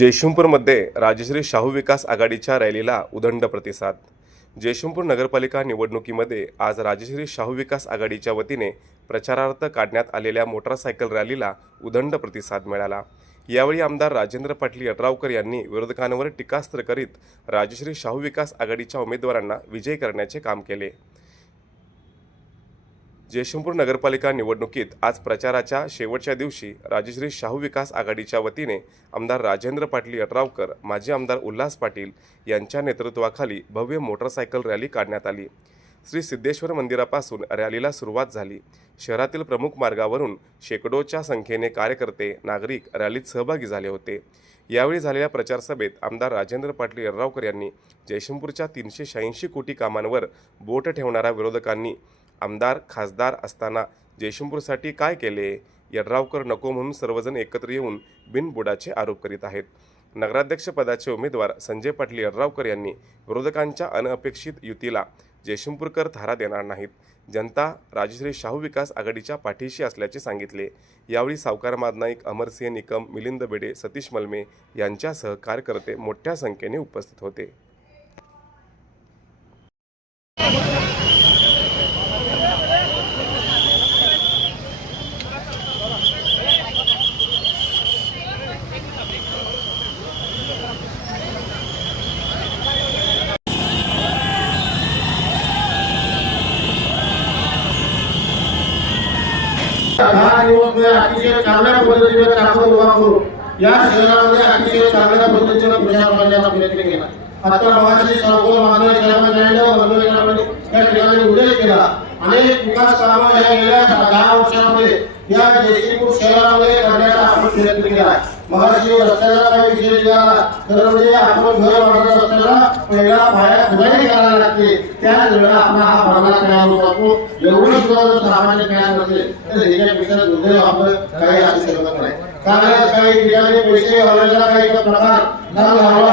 जयशिंगपूरमध्ये राजश्री शाहू विकास आघाडीच्या रॅलीला उदंड प्रतिसाद. जयशिंगपूर नगरपालिका निवडणुकीमध्ये आज राजश्री शाहू विकास आघाडीच्या वतीने प्रचारार्थ काढण्यात आलेल्या मोटारसायकल रॅलीला उदंड प्रतिसाद मिळाला. यावेळी आमदार राजेंद्र पाटील यड्रावकर यांनी विरोधकांवर टीकास्त्र करीत राजश्री शाहू विकास आघाडीच्या उमेदवारांना विजयी करण्याचे काम केले. जयशंपूर नगरपालिका निवडणुकीत आज प्रचाराच्या शेवटच्या दिवशी राजश्री शाहू विकास आघाडीच्या वतीने आमदार राजेंद्र पाटील यड्रावकर माजी आमदार उल्हास पाटील यांच्या नेतृत्वाखाली भव्य मोटरसायकल रॅली काढण्यात आली. श्री सिद्धेश्वर मंदिरापासून रॅलीला सुरुवात झाली. शहरातील प्रमुख मार्गावरून शेकडोच्या संख्येने कार्यकर्ते नागरिक रॅलीत सहभागी झाले होते. यावेळी झालेल्या प्रचारसभेत आमदार राजेंद्र पाटील यड्रावकर यांनी जयशंपूरच्या तीनशे शहाऐंशी कोटी कामांवर बोट ठेवणाऱ्या विरोधकांनी आमदार खासदार असताना जयशंपूरसाठी काय केले? यड्रावकर नको म्हणून सर्वजण एकत्र येऊन बिनबुडाचे आरोप करीत आहेत. नगराध्यक्षपदाचे उमेदवार संजय पाटील यड्रावकर यांनी विरोधकांच्या अनअपेक्षित युतीला जयशंपूरकर थारा देणार नाहीत. जनता राजश्री शाहू विकास आघाडीच्या पाठीशी असल्याचे सांगितले. यावेळी सावकार मादनाईक अमरसिंह निकम मिलिंद बेडे सतीश मलमे यांच्यासह कार्यकर्ते मोठ्या संख्येने उपस्थित होते. दहा अतिशय चांगल्या पद्धतीने ताकद उभा या शहरामध्ये अतिशय चांगल्या पद्धतीने प्रचार करण्याचा प्रयत्न केला. आता मगाशी सर्व मागण्या शहरामध्ये या ठिकाणी उल्लेख केला या गेल्या दहा वर्षामध्ये या जयसिंगपूर शहरामध्ये करण्याचा आपण प्रयत्न केला. मगाशी रस्त्याचा काही विषय निघाला तर म्हणजे आपण घर बांधत असताना पहिला पाया खुदाई करायला लागते. त्याच वेळेला हा भरणा तयार होत असतो. एवढं सुद्धा जर सामान्य तयार नसेल तर ह्याच्यापेक्षा दुर्दैव काही असू शकत नाही. कारण काही ठिकाणी पैसे काही प्रकार न घालवा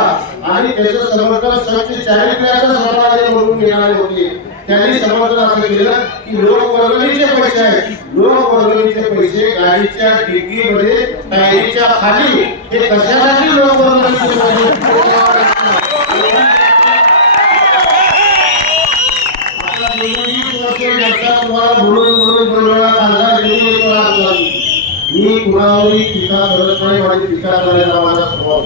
आणि त्याचं समर्थन स्वच्छ चारित्र्याचं स्वतःला म्हणून घेणारे होते. त्यांनी समर्थन असं केलं की लोकवर्गणीचे पैसे आहेत. लोकवर्गणीचे पैसे गाडीच्या डिग्गीमध्ये टायरीच्या खाली. हे कशासाठी लोकवर्गणीचे पैसे तुम्हाला बोलून बोलून बोलवला खासदार मी कुणावरही टीका करत नाही माझी टीका करायला माझा स्वभाव.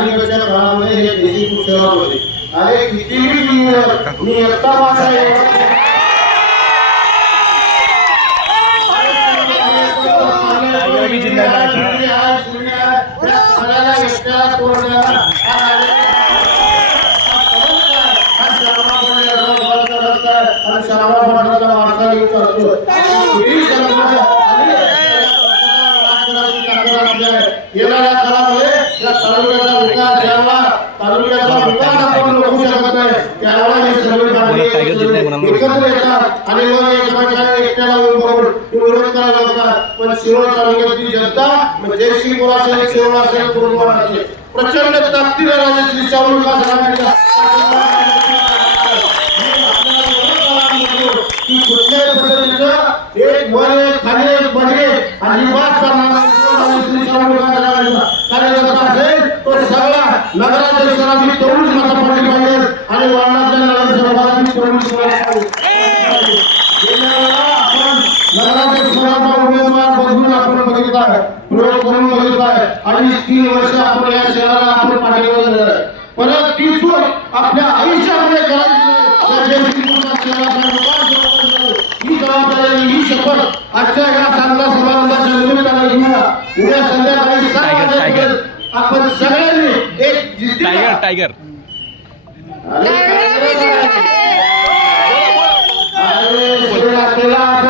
अलीकडच्या काळामध्ये हे देशी शहरामध्ये अरे किती मी एकटा माझा येणाऱ्या काळामध्ये या तालुक्याचा विकास द्यावा आपण रोखू शकत नाही. त्यावेळेला हे सर्व एकत्र येतात आणि मग एकमेकांना एकट्याला येऊन बघून विरोध करायला लागतात. पण शिरोळ तालुक्यातली जनता म्हणजे जयसिंगपूर असेल शिरोळ असेल कुरुंबाड असेल प्रचंड ताकदीने राजश्री शाहू विकास आघाडीचा की कुठल्याही पद्धतीचं एक वर एक खाली एक बने अजिबात चालणार नाही. राजश्री शाहू विकास आघाडीचा कार्यकर्ता असेल तो सगळा मी तेवढीच मतं पडली पाहिजे आणि वार्डातल्या नगरसेवकाला मी तेवढीच उमेदवार बदलून आपण बघितलाय. प्रयोग करून बघितलाय. आणि तीन वर्ष आपण या शहराला आपण पाठिंबा दिलेला आहे. परत ती चूक आपल्या आयुष्यामध्ये करायची. ही जबाबदारी ही शपथ आजच्या या चांगल्या समारंभाच्या निमित्ताने घेऊया. उद्या संध्याकाळी सहा टायगर, टायगर. वाजेपर्यंत आपण टायगर टायगर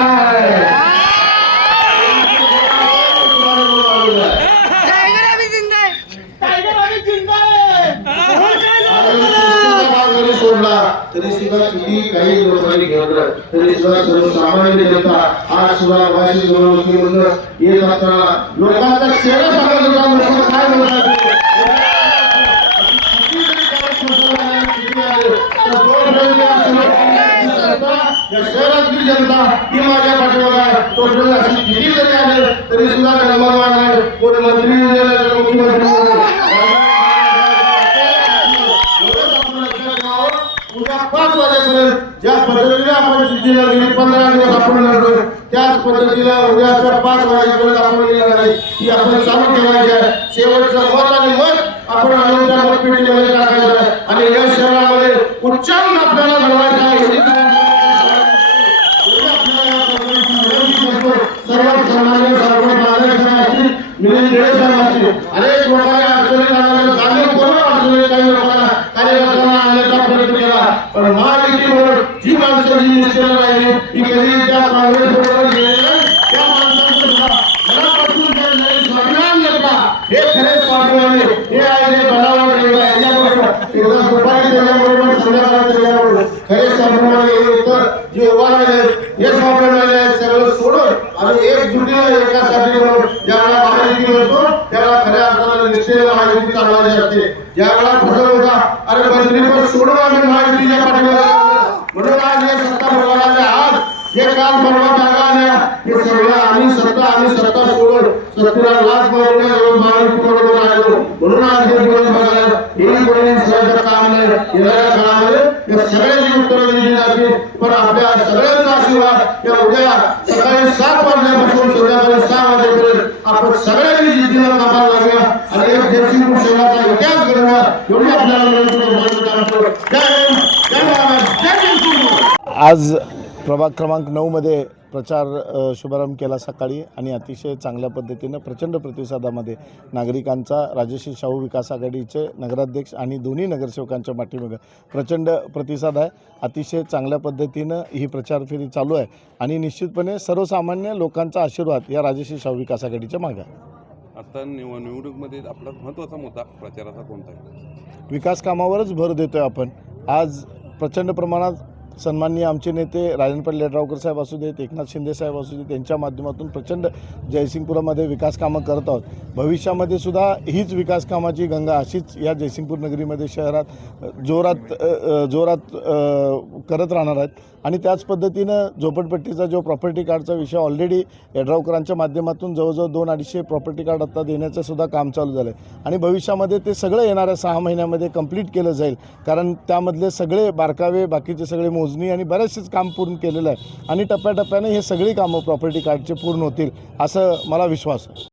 है है सोडला तरी सुद्धा किती काही लोकांनी घेतलं तरी सुद्धा सर्वसामान्य जनता आज सुद्धा येत असताना लोकांचा चेहरा सांगत होता लोक काय बोलतात जनता ही माझ्या पाठीमागा आहे. टोटल अशी किती जरी आले तरी सुद्धा जन्मा मागणार कोणी मंत्री मुख्यमंत्री पाच वाजेपर्यंत ज्या पद्धतीने आपण गेली पंधरा दिवस आपण लढलो त्याच पद्धतीला उद्याच्या पाच वाजेपर्यंत आपण लढाई ही आपण चालू ठेवायची आहे. शेवटचं मत आणि मत आपण आनंद टाकायचं आहे. आणि या शहरामध्ये उच्चांना याच्याबरोबर एकदा दुपारी त्याच्याबरोबर संध्याकाळी त्याच्याबरोबर खरे संप्रमाणे हे तर जे उभा राहिले हे संप्रमाणे आहे सगळं सोडून आणि एकजुटीने एकासाठी म्हणून ज्यावेळेला महायुती म्हणतो त्याला खऱ्या अर्थानं निश्चय महायुती चालवायची असते ज्यावेळेला फसल होता अरे मंत्रीपद सोडून आम्ही महायुतीच्या पाठीमागे लागलो. म्हणून आज हे सत्ता भगवानाने आज हे काल परवा जागा आल्या. हे सगळं आम्ही सत्ता आम्ही सत्ता सोडून सत्तेला लाच म्हणून आज हे दिवस बघायला हे कोणी सगळ्याचं काम नाही येणाऱ्या काळामध्ये या सगळ्याची उत्तरं दिली जातील. पण आपल्या सगळ्यांचा आशीर्वाद या उद्या सकाळी सात वाजल्यापासून संध्याकाळी सहा वाजेपर्यंत आपण सगळ्यांनी जिद्दीला कामाला लागूया. आणि एक जयसिंगपूर शहराचा इतिहास एवढी आपल्याला विनंती आज प्रभाग क्रमांक नऊमध्ये प्रचार शुभारंभ केला सकाळी आणि अतिशय चांगल्या पद्धतीनं प्रचंड प्रतिसादामध्ये नागरिकांचा राजश्री शाहू विकास आघाडीचे नगराध्यक्ष आणि दोन्ही नगरसेवकांच्या पाठीमागं प्रचंड प्रतिसाद आहे. अतिशय चांगल्या पद्धतीनं ही प्रचार फेरी चालू आहे आणि निश्चितपणे सर्वसामान्य लोकांचा आशीर्वाद या राजश्री शाहू विकास आघाडीच्या मागे आहे. आता निव निवडणुकीमध्ये आपला महत्त्वाचा मुद्दा प्रचाराचा कोणता आहे? विकास कामावरच भर देतो आहे आपण. आज प्रचंड प्रमाणात सन्माननीय आमचे नेते राजन पाटील लेटरावकर साहेब असू देत एकनाथ शिंदे साहेब असू देत त्यांच्या माध्यमातून प्रचंड जयसिंगपुरामध्ये विकास कामं करत आहोत. भविष्यामध्ये सुद्धा हीच विकास कामाची गंगा अशीच या जयसिंगपूर नगरीमध्ये शहरात जोरात जोरात करत राहणार आहेत. आणि त्याच पद्धतीनं झोपडपट्टीचा जो प्रॉपर्टी कार्डचा विषय ऑलरेडी यड्रावकरांच्या माध्यमातून जवळजवळ दोन अडीचशे प्रॉपर्टी कार्ड आत्ता देण्याचं सुद्धा काम चालू झालं आहे आणि भविष्यामध्ये ते सगळं येणाऱ्या सहा महिन्यामध्ये कंप्लीट केलं जाईल. कारण त्यामधले सगळे बारकावे बाकीचे सगळे मोजणी आणि बरेचसेच काम पूर्ण केलेलं आहे. आणि टप्प्याटप्प्याने हे सगळी कामं प्रॉपर्टी कार्डचे पूर्ण होतील असं मला विश्वास आहे.